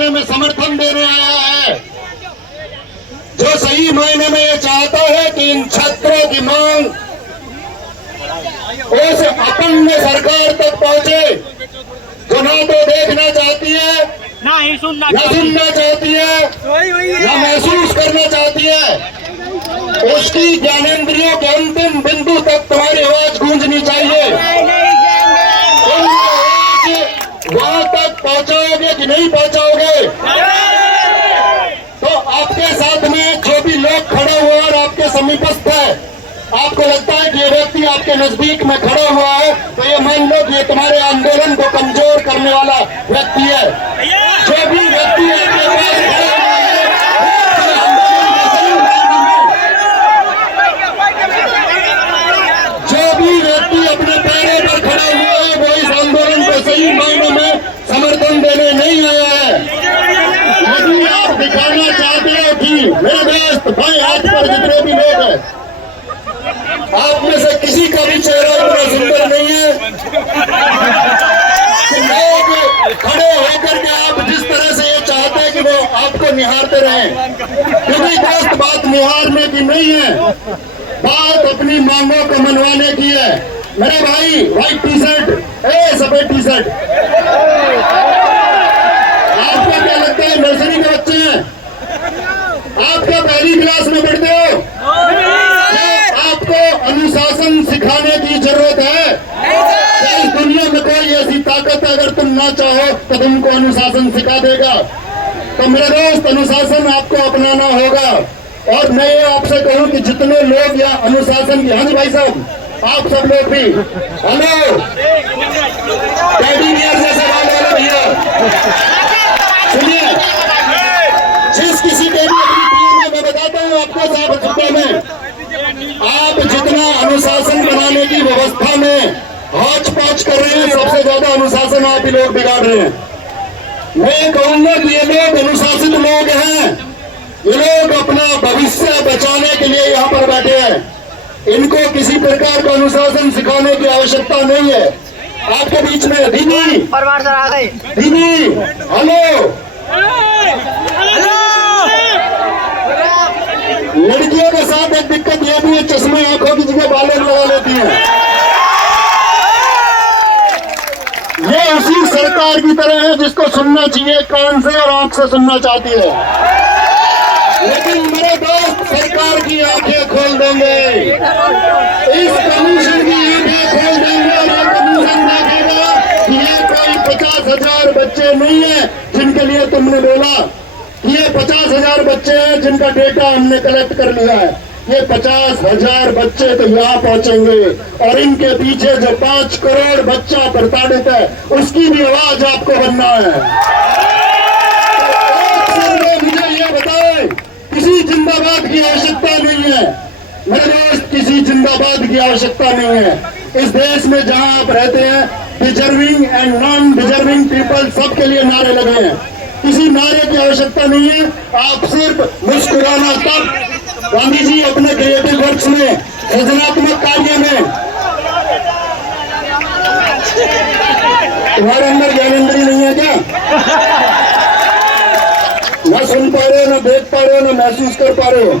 मायने में समर्थन देने आया है, जो सही मायने में ये चाहता है कि इन छात्रों की मांग उस अपन्न सरकार तक पहुंचे, जो ना तो देखना चाहती है, ना सुनना चाहती है, ना महसूस करना चाहती है। उसकी ज्ञानेंद्रियों के अंतिम बिंदु तक तुम्हारी आवाज गूंजनी चाहिए। तुम वहां तक पहुंचाओगे कि नहीं पहुंचाओगे? तो आपके साथ में जो भी लोग खड़े हुए और आपके समीपस्थ है, आपको लगता है कि ये व्यक्ति आपके नजदीक में खड़ा हुआ है, तो ये मान लो कि ये तुम्हारे आंदोलन को कमजोर करने वाला व्यक्ति है। जो भी व्यक्ति आपके पास खड़ा हुआ है, जो भी व्यक्ति अपने पैरों पर खड़ा हुआ है, वो इस आंदोलन को सही मायनों में समर्थन देने नहीं आया है। यदि आप दिखाना चाहते हो कि मेरे दोस्त भाई हाथ पर जितने भी लोग हैं, आप में से किसी का भी चेहरा इतना सुंदर नहीं है कि लोग खड़े होकर के आप जिस तरह से ये चाहते हैं कि वो आपको निहारते रहें, क्योंकि दोस्त बात निहारने की नहीं है, बात अपनी मांगों को मनवाने की है। मेरे भाई व्हाइट टी शर्ट, सफेद टी शर्ट, आपको क्या लगता है नर्सरी के बच्चे हैं? आप क्या पहली क्लास में पढ़ते हो? आपको अनुशासन सिखाने की जरूरत है? क्या इस दुनिया में कोई ऐसी ताकत है अगर तुम ना चाहो तो तुमको अनुशासन सिखा देगा? तो मेरे दोस्त, अनुशासन आपको अपनाना होगा। और मैं ये आपसे कहूं कि जितने लोग या अनुशासन की, हाँ जी भाई साहब, आप सब लोग भी, हेलो से सवाल वाला भैया सुनिए, जिस किसी के भी अपनी टीम में, मैं बताता हूँ आपको साहब छुट्टे में, आप जितना अनुशासन बनाने की व्यवस्था में हौच पौच कर रहे हैं, सबसे ज्यादा अनुशासन आप ही लोग बिगाड़ रहे हैं। मैं कहूंगा कि ये लोग अनुशासित लोग हैं, ये लोग अपना भविष्य बचाने के लिए यहाँ पर बैठे हैं। इनको किसी प्रकार का अनुशासन सिखाने की आवश्यकता नहीं है। आपके बीच में दीदी, परमार सर आ गए। दीदी, हेलो, लड़कियों के साथ एक दिक्कत यह भी है, चश्मे आंखों की जगह बालों में लगा लेती हैं। ये उसी सरकार की तरह है जिसको सुनना चाहिए कान से और आंख से सुनना चाहती है, लेकिन मेरे दोस्त सरकार की आंखें खोल देंगे, इस कमीशन की आंखें खोल देंगे और ये कमीशन देखेगा कि ये कोई 50,000 बच्चे नहीं है जिनके लिए तुमने बोला, ये 50,000 बच्चे हैं जिनका डेटा हमने कलेक्ट कर लिया है। ये 50,000 बच्चे तो यहाँ पहुंचेंगे और इनके पीछे जो 5 करोड़ बच्चा प्रताड़ित है, उसकी भी आवाज आपको बनना है। तो मुझे ये बताएं, किसी जिंदाबाद की आवश्यकता नहीं है मेरे दोस्त, किसी जिंदाबाद की आवश्यकता नहीं है। इस देश में जहां आप रहते हैं, deserving and non deserving people सबके लिए नारे लगे हैं, किसी नारे की आवश्यकता नहीं है। आप सिर्फ मुस्कुराना, तब गांधी जी अपने क्रिएटिव वर्क्स में, सृजनात्मक कार्य में, तुम्हारे अंदर ज्ञानेंद्रिय नहीं है क्या? ना सुन पा रहे हो, ना देख पा रहे हो, ना महसूस कर पा रहे हो।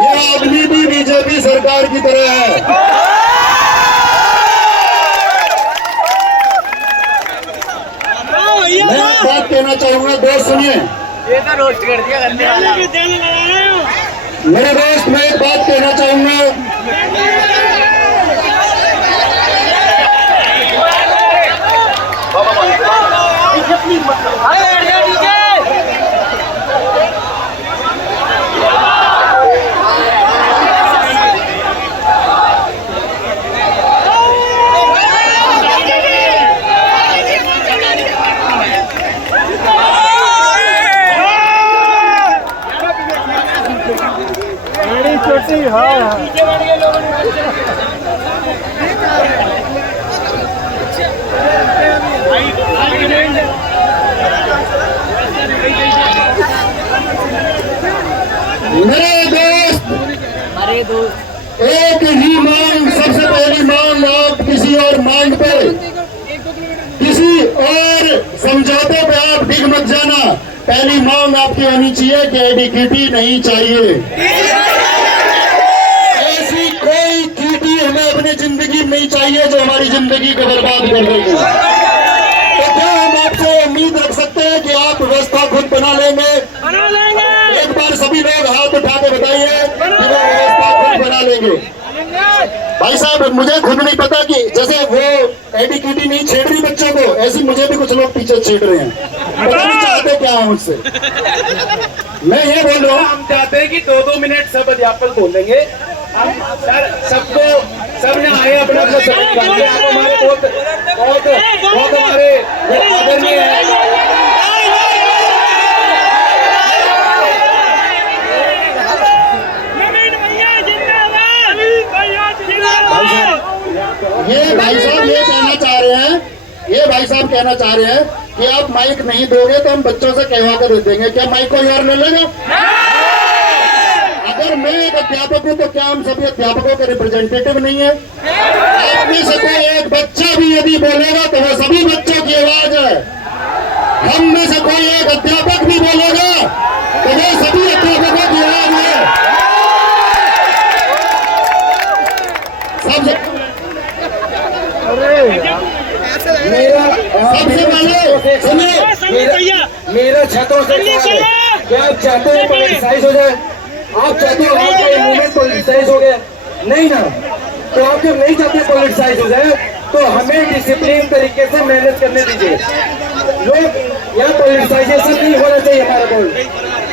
ये आदमी भी बीजेपी सरकार की तरह है। मैं एक बात कहना चाहूंगा, दोस्त सुनिए, रोस्ट कर दिया मेरे दोस्त, मैं एक बात कहना चाहूंगा, मेरे दोस्त, एक ही मांग, सबसे पहली मांग, आप किसी और मांग पे, किसी और समझौते पे आप डिग मत जाना। पहली मांग आपकी होनी चाहिए कि एडीक्यूटी नहीं चाहिए। ऐसी कोई क्यूटी हमें अपनी जिंदगी में नहीं चाहिए जो हमारी जिंदगी को बर्बाद कर देगी। तो क्या हम आपसे उम्मीद रख सकते हैं कि आप व्यवस्था खुद बना लेंगे? एक बार सभी लोग हाथ उठा के बताइए कि वो व्यवस्था खुद बना लेंगे। भाई साहब, मुझे खुद नहीं पता कि जैसे वो एडीक्यूटी नहीं छेड़ रही बच्चों को, ऐसी मुझे भी कुछ लोग पीछे छेड़ रहे हैं। पता नहीं चाहते क्या है मुझसे। मैं ये बोल रहा हूँ, हम चाहते हैं कि 2-2 मिनट सब अध्यापक बोलेंगे। हम सर सबको सबने आए अपना अपना सबक करके आप हमारे बहुत बहुत बहुत हमारे आदरणीय है। ये भाई साहब कहना चाह रहे हैं कि आप माइक नहीं दोगे तो हम बच्चों से कहवा कर दे देंगे। क्या माइक को यार ले लेगा? अगर मैं एक अध्यापक हूं तो क्या हम सभी अध्यापकों के रिप्रेजेंटेटिव नहीं है? आप में से कोई एक बच्चा भी यदि बोलेगा तो वो सभी बच्चों की आवाज है। हम में से कोई एक अध्यापक भी बोलेगा तो वो सभी अध्यापकों की आवाज है। सबसे मेरा छात्रों से क्या आप चाहते हैं पॉलिटिसाइज हो जाए? आप चाहते हो आपका मूवमेंट पॉलिटिसाइज हो गया? नहीं ना। तो आप जब नहीं चाहते पॉलिटिसाइज हो जाए तो हमें डिसिप्लिन तरीके से मेहनत करने दीजिए। लोग यहाँ पॉलिटिसाइजेशन नहीं होना चाहिए हमारा बोल,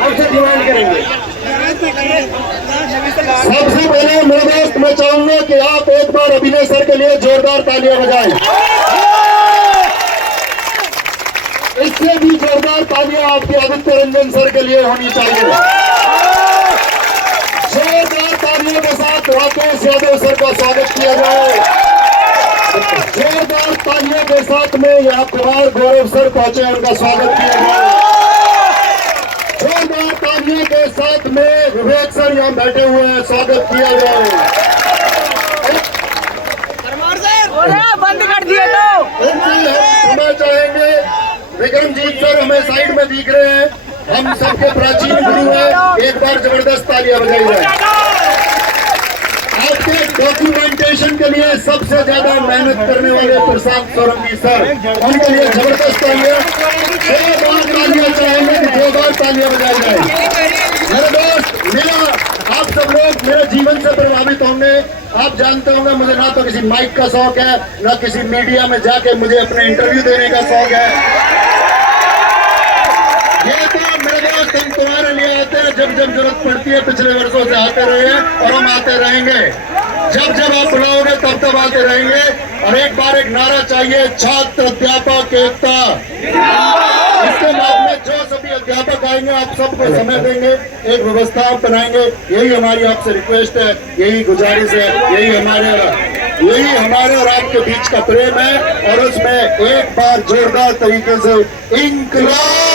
हमसे डिमांड करेंगे। सबसे पहले मेरे दोस्त मैं चाहूंगा कि आप एक बार अभिनय सर के लिए जोरदार तालियां बजाएं। इससे भी जोरदार तालियां आपके आदित्य रंजन सर के लिए होनी चाहिए। जोरदार तालियों के साथ राकेश यादव सर का स्वागत किया जाए। जोरदार तालियों के साथ में यहाँ कुमार गौरव सर पहुंचे, उनका स्वागत किया जाए। जोरदार तालियों के साथ में विवेक सर यहाँ बैठे हुए हैं, स्वागत किया जाए। बंद कर दिया तो हमें चाहेंगे विक्रमजीत सर हमें साइड में दिख रहे हैं, हम सबके प्राचीन गुरु हैं। एक बार जबरदस्त तालियां बजाई जाए। आपके डॉक्यूमेंटेशन के लिए सबसे ज्यादा मेहनत करने वाले प्रसाद सोरंगी सर, उनके लिए जबरदस्त तालियां। 2 बार तालियां चाहेंगे कि 2 बार तालियां बजाई जाए। मेरे दोस्त, आप सब लोग मेरे जीवन से प्रभावित होंगे। आप जानते होंगे मुझे ना तो किसी माइक का शौक है, ना किसी मीडिया में जाके मुझे अपने इंटरव्यू देने का शौक है। ये तो मेरे दोस्त हम तुम्हारे लिए आते हैं जब जब जरूरत पड़ती है। पिछले वर्षों से आते रहे हैं और हम आते रहेंगे। जब जब आप बुलाओगे तब तब आते रहेंगे। और एक बार एक नारा चाहिए, छात्र अध्यापक एकता। इसके बाद में जो सभी अध्यापक आएंगे आप सबको समय देंगे, एक व्यवस्था बनाएंगे। यही हमारी आपसे रिक्वेस्ट है, यही गुजारिश है, यही हमारे और आपके बीच का प्रेम है। और उसमें एक बार जोरदार तरीके से इंकलाब